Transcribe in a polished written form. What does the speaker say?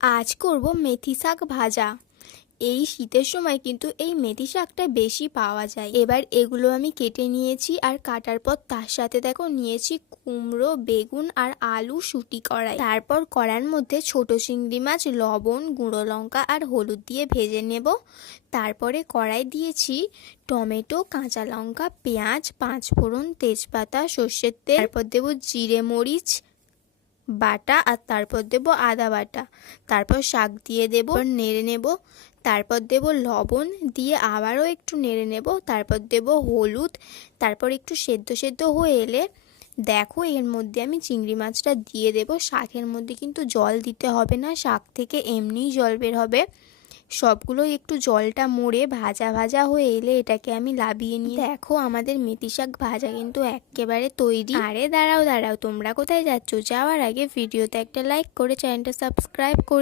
আজ করব মেথি শাক ভাজা। এই শীতের সময় কিন্তু এই মেথি শাকটা বেশি পাওয়া যায়। এবার এগুলো আমি কেটে নিয়েছি, আর কাটার পর তার সাথে দেখো নিয়েছি কুমড়ো, বেগুন আর আলু শুটি কড়াই। তারপর কড়ার মধ্যে ছোট চিংড়ি মাছ, লবণ, গুঁড়ো লঙ্কা আর হলুদ দিয়ে ভেজে নেব। তারপরে কড়াই দিয়েছি টমেটো, কাঁচা লঙ্কা, পেঁয়াজ, পাঁচফোড়ন, তেজপাতা, সর্ষের তেল। তারপর দেবো জিরে মরিচ বাটা, আর তারপর দেব আদা বাটা। তারপর শাক দিয়ে দেব, নেড়ে নেব। তারপর দেব লবণ, দিয়ে আবারও একটু নেড়ে নেব। তারপর দেব হলুদ। তারপর একটু সেদ্ধ সেদ্ধ হয়ে এলে দেখো এর মধ্যে আমি চিংড়ি মাছটা দিয়ে দেব। শাকের মধ্যে কিন্তু জল দিতে হবে না, শাক থেকে এমনিই জল বের হবে। সবগুলো একটু জলটা মরে ভাজা ভাজা হয়ে এলে এটাকে আমি নামিয়ে নিয়ে দেখো আমাদের মেথি শাক ভাজা কিন্তু একেবারে তৈরি। আরে দাঁড়াও দাঁড়াও, তোমরা কোথায় যাচ্ছ? যাওয়ার আগে ভিডিওতে একটা লাইক করে চ্যানেলটা সাবস্ক্রাইব করে